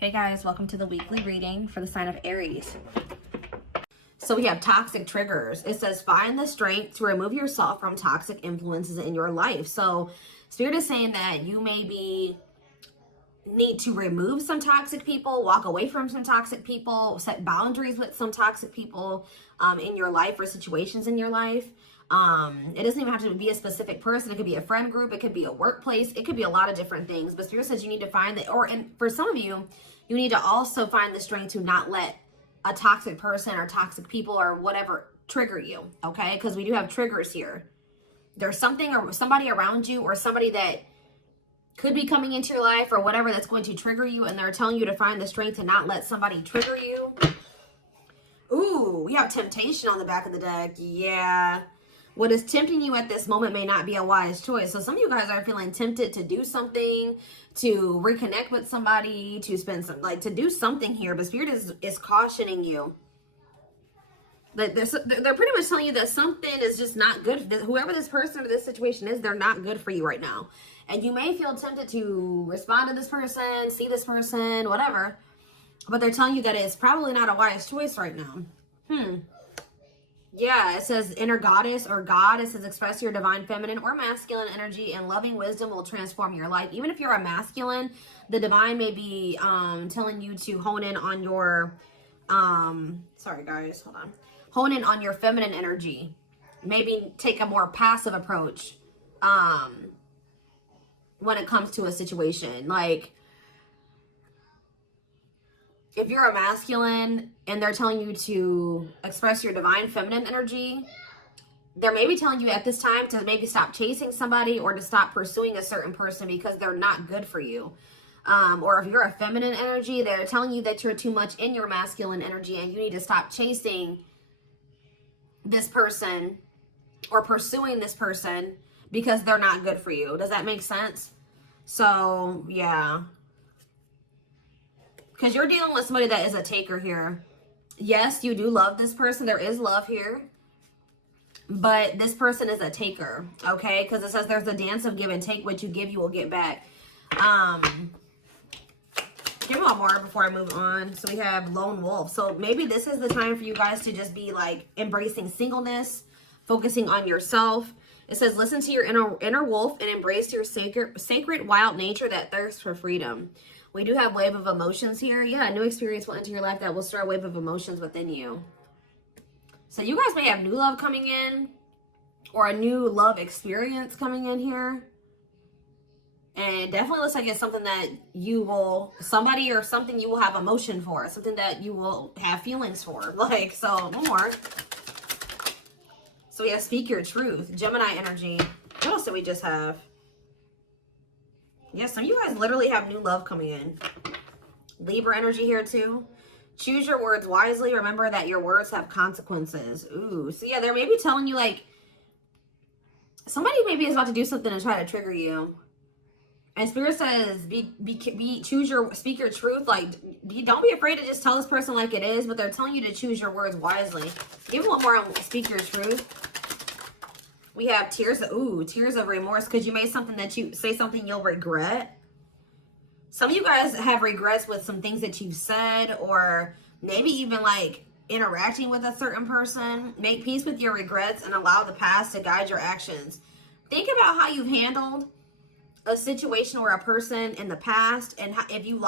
Hey guys, welcome to the weekly reading for the sign of Aries. So we have toxic triggers. It says find the strength to remove yourself from toxic influences in your life. So Spirit is saying that you maybe need to remove some toxic people, walk away from some toxic people, set boundaries with some toxic people in your life or situations in your life. It doesn't even have to be a specific person. It could be a friend group. It could be a workplace. It could be a lot of different things. But Spirit says you need to find that, and for some of you, you need to also find the strength to not let a toxic person or toxic people or whatever trigger you, okay? Because we do have triggers here. There's something or somebody around you or somebody that could be coming into your life or whatever that's going to trigger you, and they're telling you to find the strength to not let somebody trigger you. Ooh, we have temptation on the back of the deck. Yeah. What is tempting you at this moment may not be a wise choice. So some of you guys are feeling tempted to do something, to reconnect with somebody, to spend some, to do something here. But Spirit is cautioning you. They're pretty much telling you that something is just not good. Whoever this person or this situation is, they're not good for you right now. And you may feel tempted to respond to this person, see this person, whatever. But they're telling you that it's probably not a wise choice right now. Yeah, it says inner goddess or God. It says express your divine feminine or masculine energy, and loving wisdom will transform your life. Even if you're a masculine, the divine may be telling you to hone in on your, sorry guys, hold on. Hone in on your feminine energy. Maybe take a more passive approach when it comes to a situation. Like, if you're a masculine and they're telling you to express your divine feminine energy, they're maybe telling you at this time to maybe stop chasing somebody or to stop pursuing a certain person because they're not good for you. Or if you're a feminine energy, they're telling you that you're too much in your masculine energy and you need to stop chasing this person or pursuing this person because they're not good for you. Does that make sense? So, yeah. Because you're dealing with somebody that is a taker here. Yes, you do love this person. There is love here. But this person is a taker, okay? Because it says there's a dance of give and take. What you give, you will get back. Give one more before I move on. So we have lone wolf. So maybe this is the time for you guys to just be like embracing singleness, focusing on yourself. It says listen to your inner wolf and embrace your sacred wild nature that thirsts for freedom. We do have wave of emotions here. Yeah, a new experience will enter your life that will stir a wave of emotions within you. So you guys may have new love coming in or a new love experience coming in here. And it definitely looks like it's something that you will, somebody or something you will have emotion for. Something that you will have feelings for. Like, so more. So we have speak your truth. Gemini energy. What else did we just have? Yeah, some of you guys literally have new love coming in. Libra energy here too. Choose your words wisely. Remember that your words have consequences. Ooh, so yeah, they're maybe telling you like, somebody maybe is about to do something to try to trigger you. And Spirit says, speak your truth. Like, don't be afraid to just tell this person like it is, but they're telling you to choose your words wisely. Give one more on speak your truth. We have tears of remorse because you made something that you say something you'll regret. Some of you guys have regrets with some things that you've said, or maybe even like interacting with a certain person. Make peace with your regrets and allow the past to guide your actions. Think about how you've handled a situation or a person in the past, and if you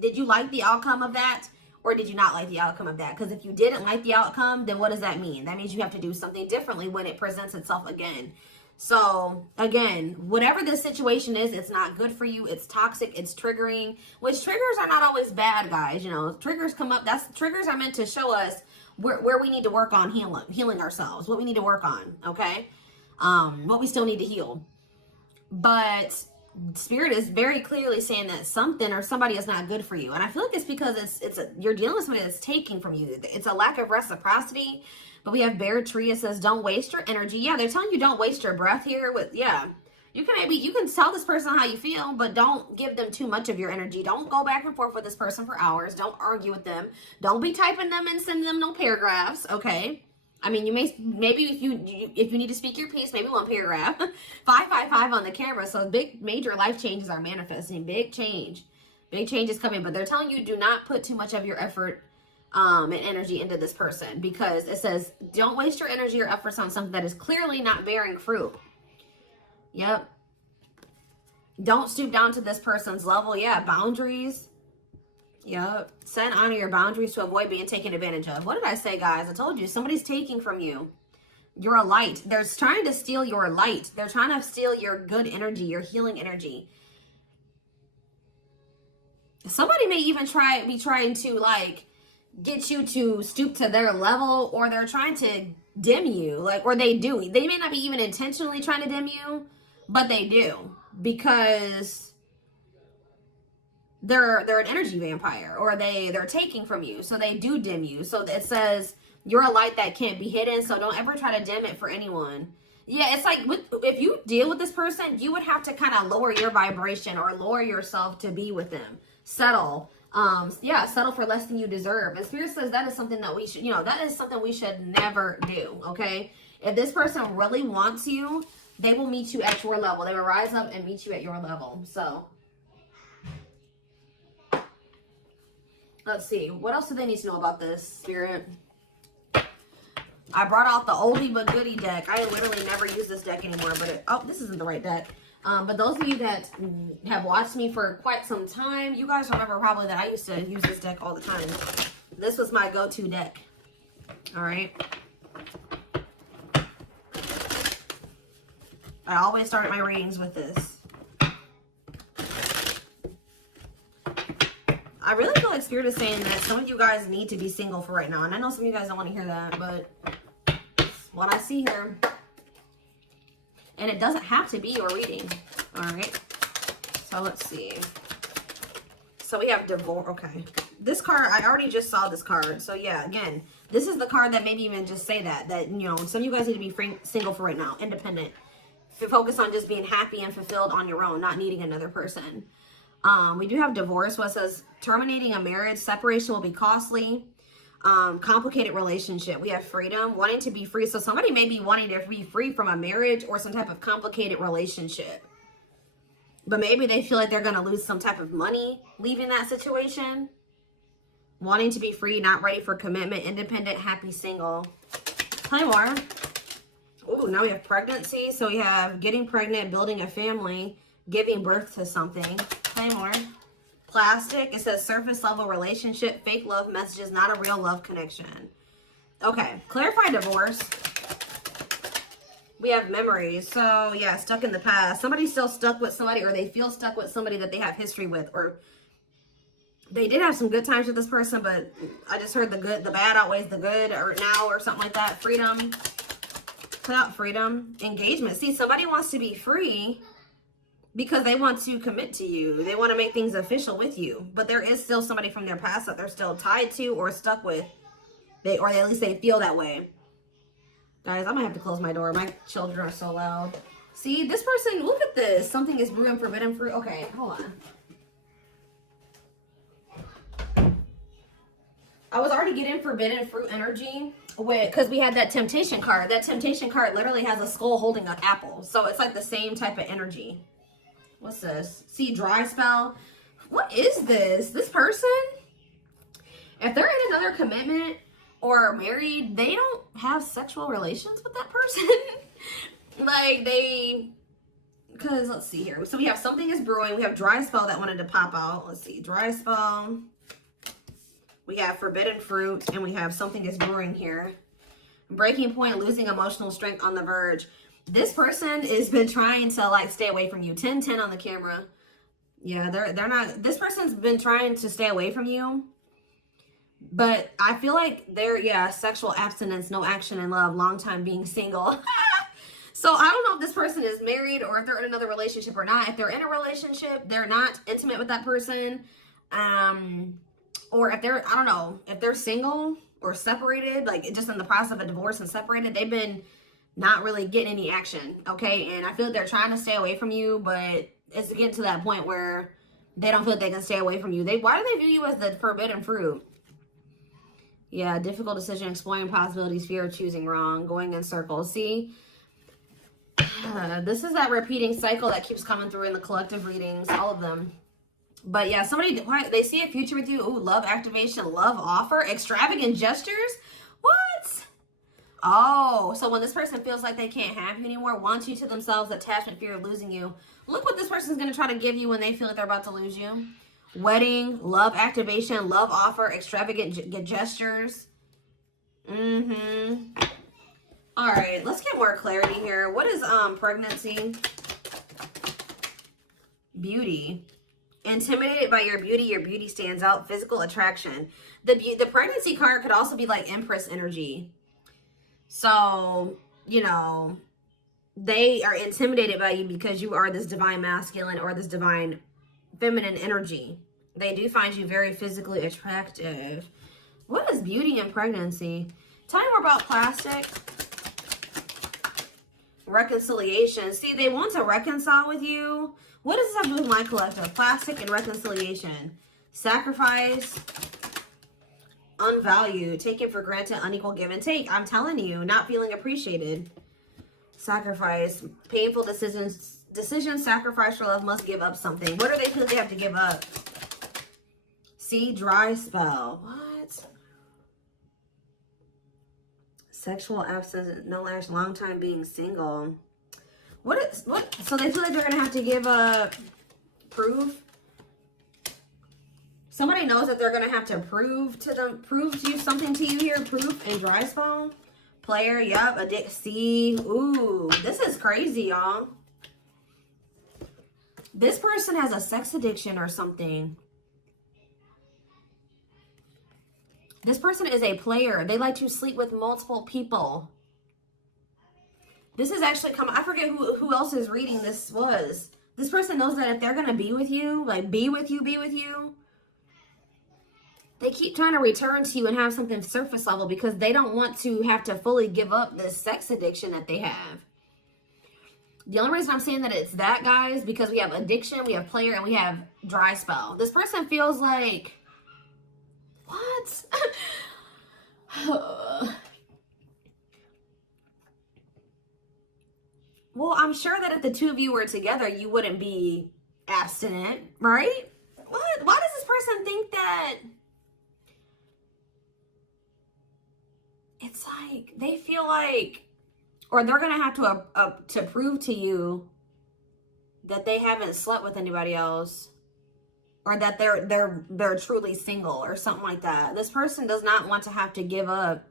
did you like the outcome of that, or did you not like the outcome of that? Because if you didn't like the outcome, then what does that mean? That means you have to do something differently when it presents itself again. So again, whatever this situation is, it's not good for you. It's toxic. It's triggering, which triggers are not always bad, guys. You know, triggers come up. Triggers are meant to show us where we need to work on healing ourselves, what we need to work on. Okay. What we still need to heal. But Spirit is very clearly saying that something or somebody is not good for you. And I feel like it's because you're dealing with somebody that's taking from you. It's a lack of reciprocity. But we have Bear Tree. It says, don't waste your energy. Yeah, they're telling you don't waste your breath here. You can tell this person how you feel, but don't give them too much of your energy. Don't go back and forth with this person for hours. Don't argue with them. Don't be typing them and sending them no paragraphs, okay? I mean, maybe if you need to speak your piece, maybe one paragraph. 555 on the camera. So big major life changes are manifesting. Big change. Big change is coming, but they're telling you do not put too much of your effort and energy into this person, because it says don't waste your energy or efforts on something that is clearly not bearing fruit. Yep. Don't stoop down to this person's level. Yeah, boundaries. Yep. Set and honor your boundaries to avoid being taken advantage of. What did I say, guys? I told you, somebody's taking from you. You're a light. They're trying to steal your light. They're trying to steal your good energy, your healing energy. Somebody may even be trying to like get you to stoop to their level, or they're trying to dim you, like, or they do. They may not be even intentionally trying to dim you, but they do, because they're an energy vampire, or they're taking from you, so they do dim you. So it says you're a light that can't be hidden, so don't ever try to dim it for anyone. Yeah, it's like if you deal with this person, you would have to kind of lower your vibration or lower yourself to be with them. Settle. Yeah, settle for less than you deserve. And Spirit says that is something that we should, that is something we should never do, okay? If this person really wants you, they will meet you at your level. They will rise up and meet you at your level. So, let's see. What else do they need to know about this, Spirit? I brought out the oldie but goodie deck. I literally never use this deck anymore, but oh, this isn't the right deck. But those of you that have watched me for quite some time, you guys remember probably that I used to use this deck all the time. This was my go-to deck. All right. I always started my readings with this. I really feel like Spirit is saying that some of you guys need to be single for right now. And I know some of you guys don't want to hear that, but it's what I see here. And it doesn't have to be your reading. All right. So let's see. So we have divorce. Okay. This card, I already just saw this card. So yeah, again, this is the card that maybe even just say that some of you guys need to be single for right now. Independent. Focus on just being happy and fulfilled on your own, not needing another person. We do have divorce. What says terminating a marriage. Separation will be costly. Complicated relationship. We have freedom, wanting to be free. So somebody may be wanting to be free from a marriage or some type of complicated relationship, but maybe they feel like they're going to lose some type of money leaving that situation. Wanting to be free, not ready for commitment, independent, happy, single. Play more. Oh, now we have pregnancy. So we have getting pregnant, building a family, giving birth to something. Play more. Plastic. It says surface level relationship, fake love messages, not a real love connection. Okay, clarify divorce. We have memories. So yeah, stuck in the past. Somebody's still stuck with somebody, or they feel stuck with somebody that they have history with, or they did have some good times with this person, but I just heard the bad outweighs the good, or now, or something like that. Freedom. Put out freedom. Engagement. See, somebody wants to be free because they want to commit to you. They want to make things official with you. But there is still somebody from their past that they're still tied to or stuck with. Or at least they feel that way. Guys, I'm going to have to close my door. My children are so loud. See, this person, look at this. Something is brewing forbidden fruit. Okay, hold on. I was already getting forbidden fruit energy because we had that temptation card. That temptation card literally has a skull holding an apple. So it's like the same type of energy. What's this? See, dry spell. What is this? This person, if they're in another commitment or married, they don't have sexual relations with that person. Because let's see here. So we have something is brewing. We have dry spell that wanted to pop out. Let's see. Dry spell. We have forbidden fruit, and we have something is brewing here. Breaking point, losing emotional strength, on the verge. This person has been trying to stay away from you. 10-10 on the camera. Yeah, they're not. This person's been trying to stay away from you, but I feel like sexual abstinence, no action in love, long time being single. So I don't know if this person is married or if they're in another relationship or not. If they're in a relationship, they're not intimate with that person. Or if they're, I don't know, if they're single or separated, just in the process of a divorce and separated, they've been not really getting any action, okay? And I feel like they're trying to stay away from you, but it's getting to that point where they don't feel like they can stay away from you. Why do they view you as the forbidden fruit? Yeah, difficult decision, exploring possibilities, fear of choosing wrong, going in circles. See, this is that repeating cycle that keeps coming through in the collective readings, all of them. But yeah, somebody, they see a future with you. Ooh, love activation, love offer, extravagant gestures. What? Oh, so when this person feels like they can't have you anymore, wants you to themselves, attachment, fear of losing you. Look what this person's going to try to give you when they feel like they're about to lose you. Wedding, love activation, love offer, extravagant gestures. Mm-hmm. All right, let's get more clarity here. What is pregnancy? Beauty. Intimidated by your beauty stands out. Physical attraction. The pregnancy card could also be like Empress energy. So, you know, they are intimidated by you because you are this divine masculine or this divine feminine energy. They do find you very physically attractive. What is beauty and pregnancy? Tell me more about plastic. Reconciliation. See, they want to reconcile with you. What does this have to do with my collective? Plastic and reconciliation. Sacrifice. Unvalued. Taken for granted. Unequal give and take. I'm telling you, not feeling appreciated. Sacrifice. Painful decisions. Sacrifice for love. Must give up something. What are they feeling they have to give up? See, dry spell. What? Sexual absence, no last long time being single. What? So they feel like they're gonna have to give up proof. Somebody knows that they're gonna have to prove to you something to you here. Proof and dry spell. Player, yup. Addict. See, ooh, this is crazy, y'all. This person has a sex addiction or something. This person is a player. They like to sleep with multiple people. This is actually I forget who else's reading this was. This person knows that if they're going to be with you, like be with you, they keep trying to return to you and have something surface level because they don't want to have to fully give up this sex addiction that they have. The only reason I'm saying that it's that, guys, because we have addiction, we have player, and we have dry spell. This person feels like... What? Well, I'm sure that if the two of you were together, you wouldn't be abstinent, right? What? Why does this person think that? It's like they feel like, or they're gonna have to prove to you that they haven't slept with anybody else. Or that they're truly single or something like that. This person does not want to have to give up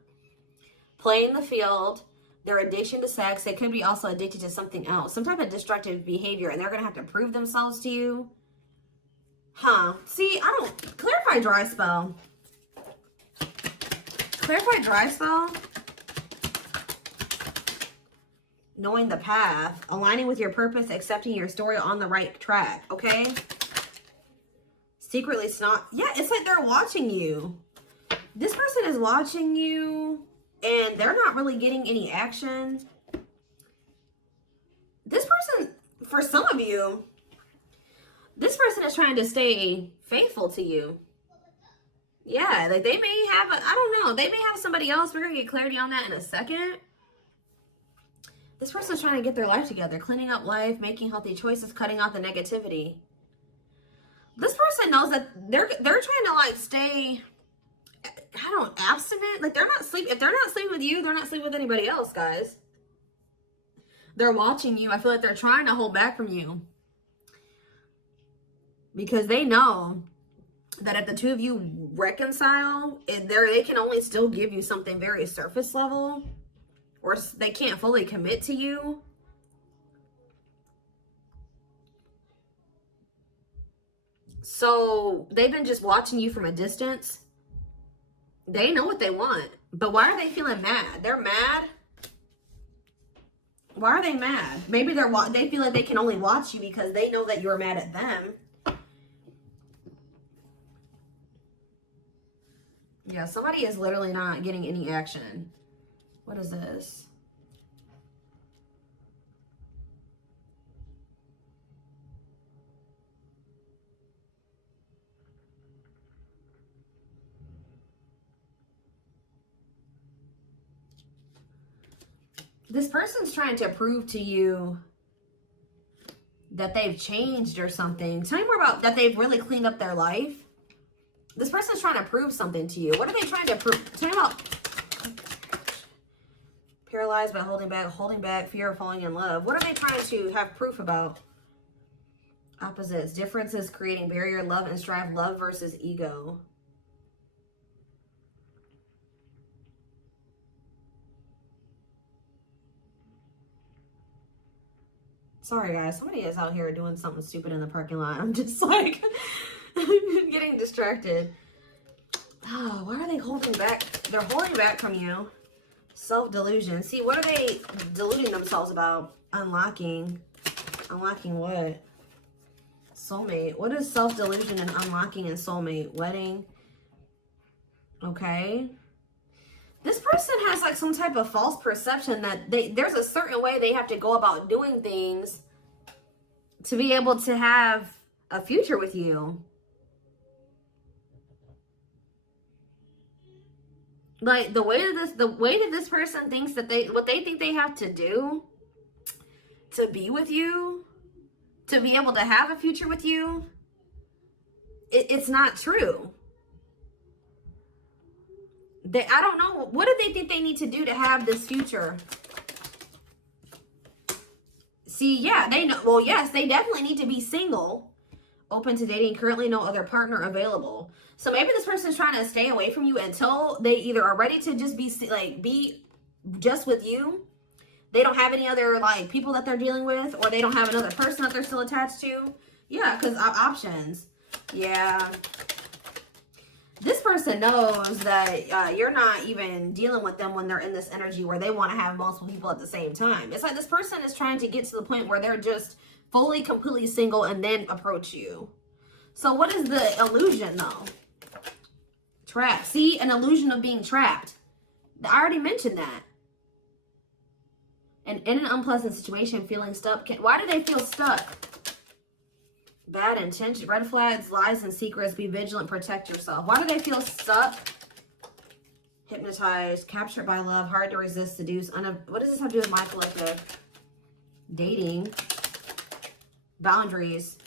playing the field, their addiction to sex. They could be also addicted to something else, some type of destructive behavior, and they're going to have to prove themselves to you. Huh. See, I don't... Clarify dry spell. Clarify dry spell. Knowing the path. Aligning with your purpose. Accepting your story on the right track. Okay? Secretly snot. Yeah, it's like they're watching you. This person is watching you and they're not really getting any action. This person, for some of you, this person is trying to stay faithful to you. Yeah, like they may have, I don't know, they may have somebody else. We're going to get clarity on that in a second. This person's trying to get their life together, cleaning up life, making healthy choices, cutting out the negativity. This person knows that they're trying to like stay, abstinent. Like they're not sleeping. If they're not sleeping with you, they're not sleeping with anybody else, guys. They're watching you. I feel like they're trying to hold back from you. Because they know that if the two of you reconcile, they can only still give you something very surface level. Or they can't fully commit to you. So they've been just watching you from a distance. They know what they want. But why are they feeling mad? They're mad. Why are they mad? Maybe they feel like they can only watch you because they know that you're mad at them. Yeah, somebody is literally not getting any action. What is this? This person's trying to prove to you that they've changed or something. Tell me more about that they've really cleaned up their life. This person's trying to prove something to you. What are they trying to prove? Tell me about paralyzed by holding back, fear of falling in love. What are they trying to have proof about? Opposites, differences, creating barrier, love and strive, love versus ego. Sorry guys, somebody is out here doing something stupid in the parking lot. I'm just like getting distracted. Oh, why are they holding back? They're holding back from you. Self-delusion. See, what are they deluding themselves about? Unlocking. Unlocking what? Soulmate. What is self-delusion and unlocking and soulmate? Wedding. Okay. This person has like some type of false perception that there's a certain way they have to go about doing things to be able to have a future with you. Like the way that this person thinks that what they think they have to do to be with you, to be able to have a future with you, it's not true. I don't know. What do they think they need to do to have this future? See, yeah, they know. Well, yes, they definitely need to be single, open to dating, currently no other partner available. So maybe this person's trying to stay away from you until they either are ready to just be just with you. They don't have any other like people that they're dealing with, or they don't have another person that they're still attached to. Yeah, because options. Yeah. This person knows that you're not even dealing with them when they're in this energy where they want to have multiple people at the same time. It's like this person is trying to get to the point where they're just fully, completely single and then approach you. So what is the illusion though? Trapped. See, an illusion of being trapped. I already mentioned that. And in an unpleasant situation, feeling stuck. Why do they feel stuck? Bad intention, red flags, lies and secrets, be vigilant, protect yourself. Why do they feel stuck? Hypnotized, captured by love, hard to resist, seduce. What does this have to do with my collective? Dating, boundaries,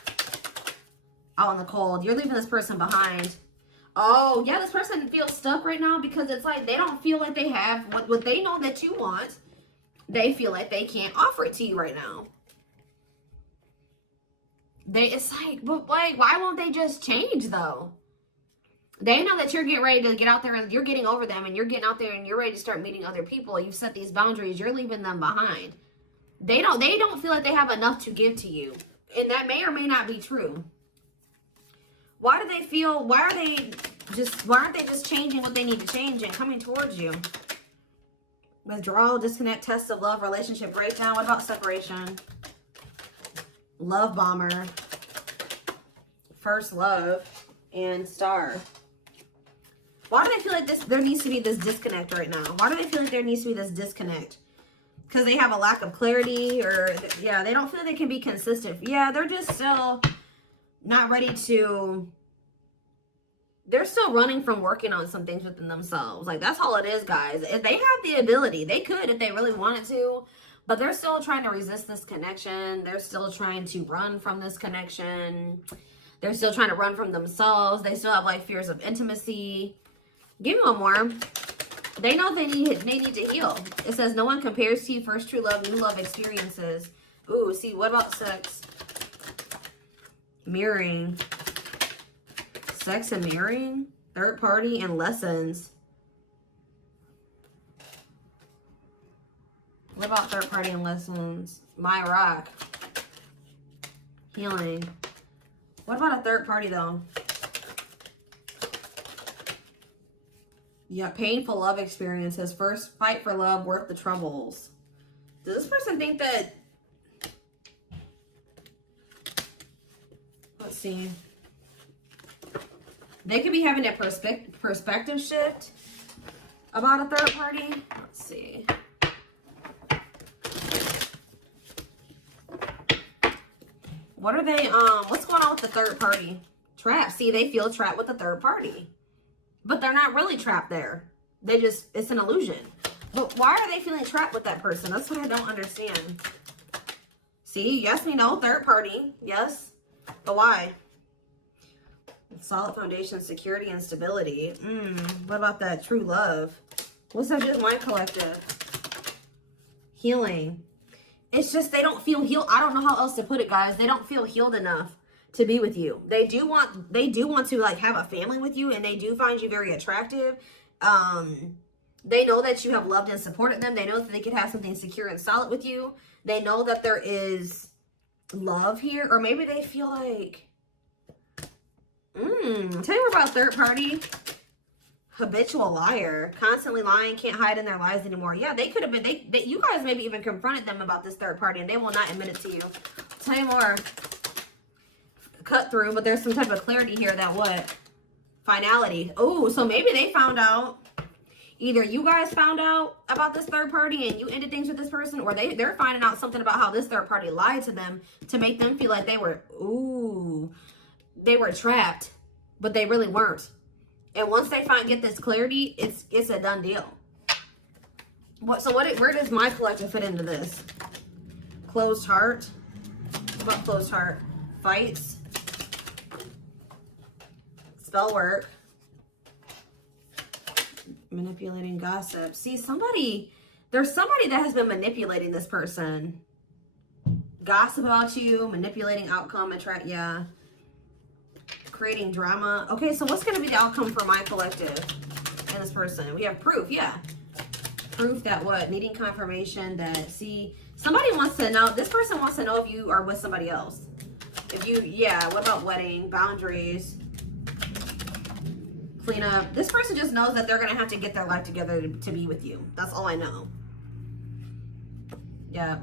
out in the cold. You're leaving this person behind. Oh, yeah, this person feels stuck right now because it's like they don't feel like they have what they know that you want. They feel like they can't offer it to you right now. It's like, but why won't they just change though? They know that you're getting ready to get out there and you're getting over them and you're getting out there and you're ready to start meeting other people. You've set these boundaries. You're leaving them behind. They don't feel like they have enough to give to you. And that may or may not be true. Why do they feel, why aren't they just changing what they need to change and coming towards you? Withdrawal, disconnect, test of love, relationship breakdown. What about separation? Love bomber, first love, and star. Why do they feel like there needs to be this disconnect right now? Why do they feel like there needs to be this disconnect? Because they have a lack of clarity, or yeah, they don't feel they can be consistent. Yeah, they're just still not ready to, they're still running from working on some things within themselves. Like, that's all it is, guys. If they have the ability, they could if they really wanted to. But they're still trying to resist this connection. They're still trying to run from this connection. They're still trying to run from themselves. They still have like fears of intimacy. Give me one more. They know they need to heal. It says no one compares to you. First true love, new love experiences. Ooh, see, what about sex? Mirroring. Sex and mirroring. Third party and lessons. What about third party and lessons? My rock. Healing. What about a third party though? Yeah, painful love experiences. First fight for love, worth the troubles. Does this person think that... Let's see. They could be having a perspective shift about a third party. Let's see. What are they, what's going on with the third party? Trapped. See, they feel trapped with the third party. But they're not really trapped there. They just, it's an illusion. But why are they feeling trapped with that person? That's what I don't understand. See, yes, me, no, third party. Yes. But why? Solid foundation, security, and stability. What about that true love? What's that just mind collective? Healing. It's just they don't feel healed. I don't know how else to put it, guys. They don't feel healed enough to be with you. They do want to like have a family with you, and they do find you very attractive. They know that you have loved and supported them. They know that they could have something secure and solid with you. They know that there is love here, or maybe they feel like, tell me more about third party. Habitual liar, constantly lying, can't hide in their lies anymore. Yeah, they could have been, you guys maybe even confronted them about this third party, and they will not admit it to you. Tell you more. Cut through, but there's some type of clarity here that what? Finality. Oh, so maybe they found out. Either you guys found out about this third party and you ended things with this person, or they're finding out something about how this third party lied to them to make them feel like they were trapped, but they really weren't. And once they get this clarity, it's a done deal. Where does my collective fit into this? Closed heart. What about closed heart? Fights. Spell work. Manipulating, gossip. See, there's somebody that has been manipulating this person. Gossip about you, manipulating outcome, creating drama. Okay, so what's going to be the outcome for my collective and this person? We have proof, proof that what? Needing confirmation that, see, somebody wants to know, this person wants to know if you are with somebody else. If you, what about wedding, boundaries, clean up? This person just knows that they're going to have to get their life together to be with you. That's all I know. Yeah.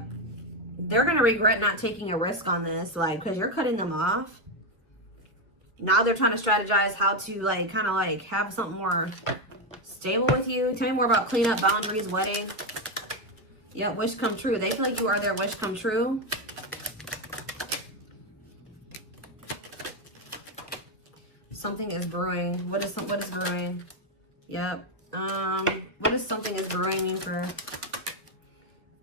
They're going to regret not taking a risk on this, like, because you're cutting them off. Now they're trying to strategize how to, like, kind of, like, have something more stable with you. Tell me more about cleanup, boundaries, wedding. Yeah, wish come true. They feel like you are their wish come true. Something is brewing. What is brewing? Yep. What is something is brewing mean for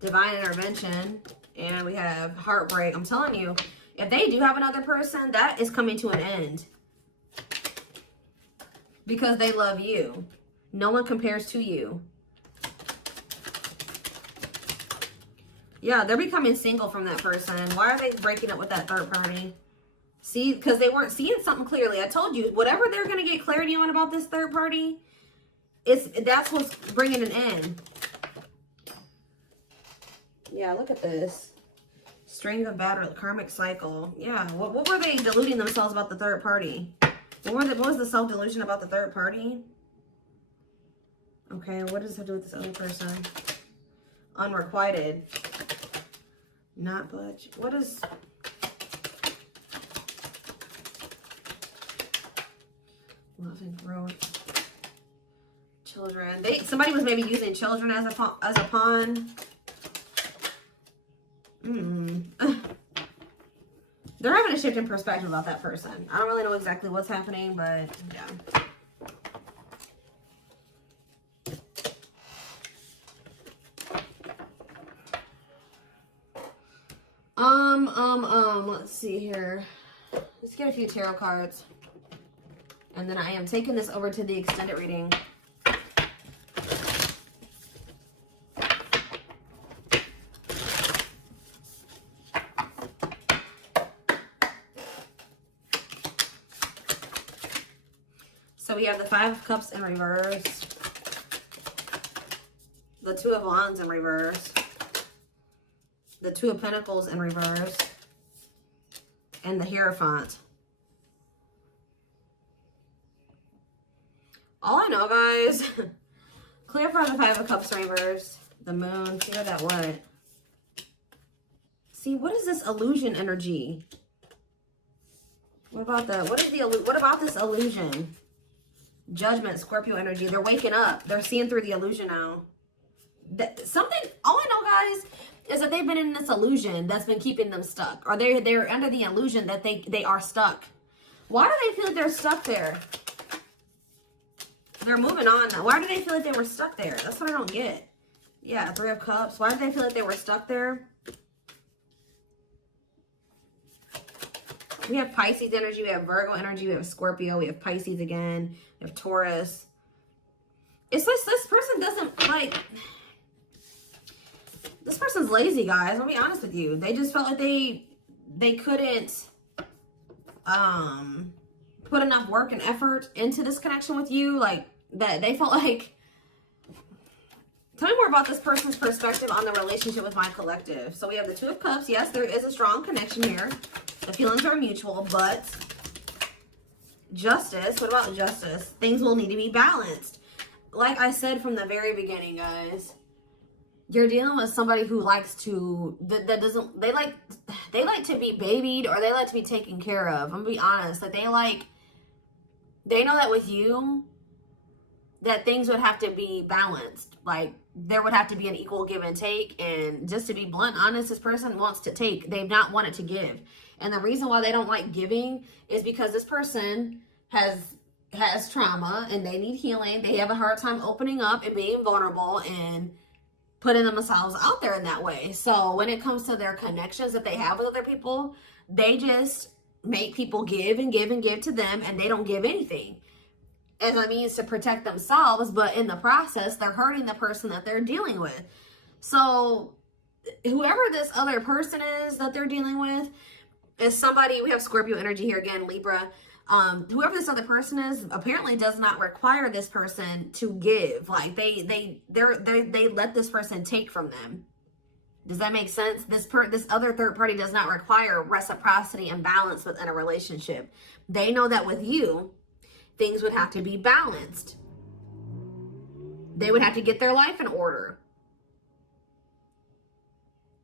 divine intervention? And we have heartbreak. I'm telling you, if they do have another person, that is coming to an end. Because they love you. No one compares to you. Yeah, they're becoming single from that person. Why are they breaking up with that third party? See, because they weren't seeing something clearly. I told you, whatever they're going to get clarity on about this third party, that's what's bringing an end. Yeah, look at this. String of battle, karmic cycle. Yeah, what were they deluding themselves about the third party? What was the self-delusion about the third party? Okay, what does it have to do with this other person? Unrequited. Not budge. What is... Love and growth. Children. Somebody was maybe using children as a pawn. They're having a shift in perspective about that person. I don't really know exactly what's happening, but yeah. Let's see here. Let's get a few tarot cards. And then I am taking this over to the extended reading. So we have the Five of Cups in reverse. The Two of Wands in reverse. The Two of Pentacles in reverse. And the Hierophant. All I know, guys, clarify the Five of Cups in reverse. The Moon, clear that what? See, what is this illusion energy? What about this illusion? Judgment, Scorpio energy. They're waking up. They're seeing through the illusion now. All I know, guys, is that they've been in this illusion that's been keeping them stuck. Or they're under the illusion that they are stuck. Why do they feel like they're stuck there? They're moving on now. Why do they feel like they were stuck there? That's what I don't get. Yeah, Three of Cups. Why did they feel like they were stuck there? We have Pisces energy, we have Virgo energy, we have Scorpio, we have Pisces again, we have Taurus. It's like this person doesn't like, this person's lazy, guys. I'll be honest with you. They just felt like they couldn't put enough work and effort into this connection with you. Like that they felt like, tell me more about this person's perspective on the relationship with my collective. So we have the Two of Cups. Yes, there is a strong connection here. The feelings are mutual, but justice, what about justice? Things will need to be balanced. Like I said from the very beginning, guys, you're dealing with somebody who likes to, they like to be babied, or they like to be taken care of. I'm gonna be honest. Like they know that with you, that things would have to be balanced. Like there would have to be an equal give and take. And just to be blunt, honest, this person wants to take. They've not wanted to give. And the reason why they don't like giving is because this person has trauma and they need healing. They have a hard time opening up and being vulnerable and putting themselves out there in that way. So when it comes to their connections that they have with other people, they just make people give and give and give to them, and they don't give anything as a means to protect themselves. But in the process, they're hurting the person that they're dealing with. So whoever this other person is that they're dealing with is somebody, we have Scorpio energy here again, Libra. Whoever this other person is apparently does not require this person to give. Like they let this person take from them. Does that make sense? This other third party does not require reciprocity and balance within a relationship. They know that with you, things would have to be balanced. They would have to get their life in order.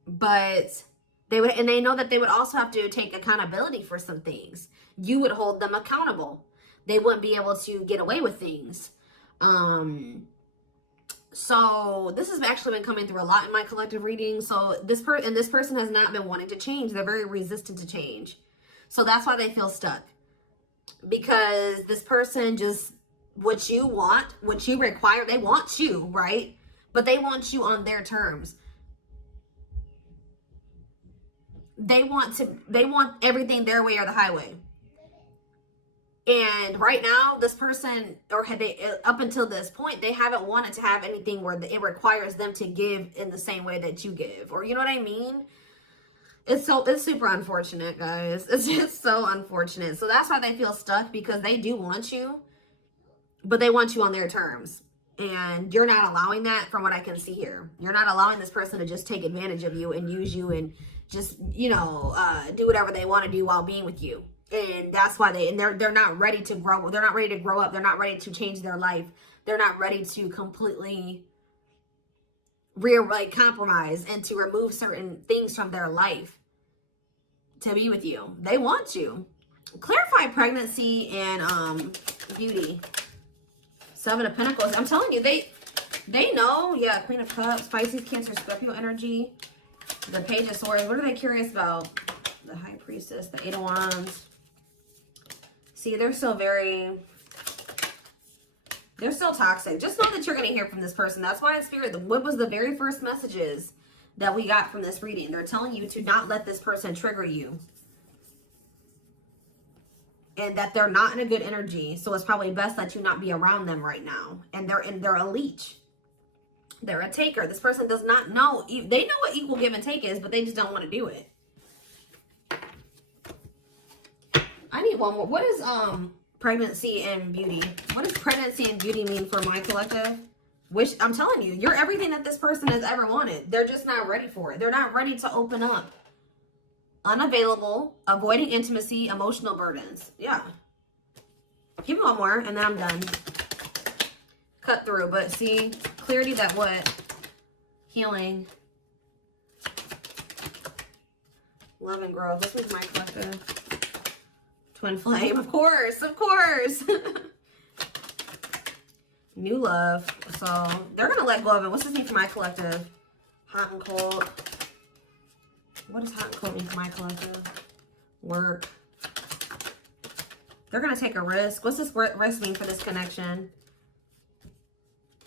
But they know that they would also have to take accountability for some things. You would hold them accountable. They wouldn't be able to get away with things. So this has actually been coming through a lot in my collective reading. So this person has not been wanting to change. They're very resistant to change. So that's why they feel stuck. Because this person just, what you want, what you require, they want you, right? But they want you on their terms. They want everything their way or the highway. And right now, this person, or had they, up until this point, they haven't wanted to have anything where it requires them to give in the same way that you give. Or you know what I mean? It's super unfortunate, guys. It's just so unfortunate. So that's why they feel stuck, because they do want you, but they want you on their terms. And you're not allowing that, from what I can see here. You're not allowing this person to just take advantage of you and use you and just, do whatever they want to do while being with you. And that's why they're not ready to grow. They're not ready to grow up. They're not ready to change their life. They're not ready to completely compromise and to remove certain things from their life to be with you. They want you. Clarify pregnancy and beauty. Seven of Pentacles. I'm telling you, they know. Yeah, Queen of Cups, Pisces, Cancer, Scorpio energy. The Page of Swords. What are they curious about? The High Priestess, the Eight of Wands. See, they're still toxic. Just know that you're going to hear from this person. That's why in Spirit, what was the very first messages that we got from this reading? They're telling you to not let this person trigger you. And that they're not in a good energy. So it's probably best that you not be around them right now. And they're a leech. They're a taker. This person does not know. They know what equal give and take is, but they just don't want to do it. I need one more. What is pregnancy and beauty? What does pregnancy and beauty mean for my collective? Which, I'm telling you, you're everything that this person has ever wanted. They're just not ready for it. They're not ready to open up. Unavailable, avoiding intimacy, emotional burdens. Yeah. Give me one more and then I'm done. Cut through, but see, clarity that what? Healing. Love and growth. This was my collective. Twin flame, of course, of course. New love. So they're gonna let go of it. What's this mean for my collective? Hot and cold. What does hot and cold mean for my collective? Work. They're gonna take a risk. What's this risk mean for this connection?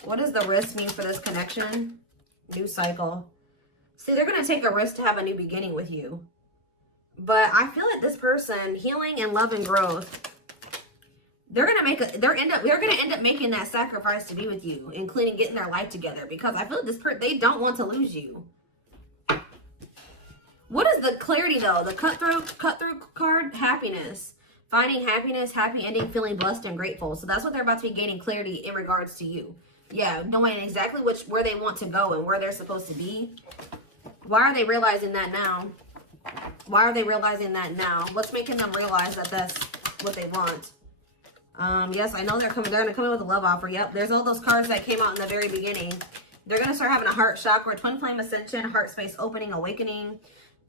What does the risk mean for this connection? New cycle. See, they're gonna take a risk to have a new beginning with you. But I feel like this person, healing and love and growth, they're gonna end up making that sacrifice to be with you, including getting their life together. Because I feel like this person, they don't want to lose you. What is the clarity though? The cut through card, happiness. Finding happiness, happy ending, feeling blessed and grateful. So that's what they're about to be gaining clarity in regards to you. Yeah, knowing exactly where they want to go and where they're supposed to be. Why are they realizing that now? Why are they realizing that now? What's making them realize that that's what they want? Yes, I know they're gonna come in with a love offer. Yep, there's all those cards that came out in the very beginning. They're gonna start having a heart chakra, twin flame ascension, heart space opening, awakening,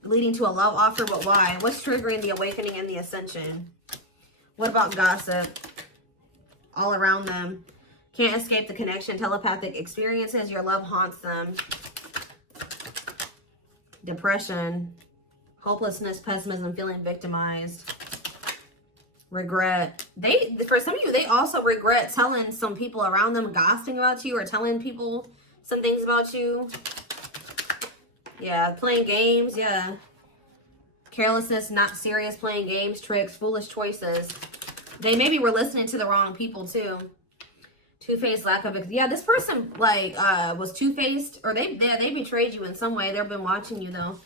leading to a love offer. But why? What's triggering the awakening and the ascension? What about gossip? All around them. Can't escape the connection, telepathic experiences. Your love haunts them. Depression, hopelessness, pessimism, feeling victimized. Regret. For some of you, they also regret telling some people around them, gossiping about you or telling people some things about you. Yeah, playing games. Yeah. Carelessness, not serious, playing games, tricks, foolish choices. They maybe were listening to the wrong people too. Two-faced, lack of... Yeah, this person, like, was two-faced. Or they betrayed you in some way. They've been watching you, though.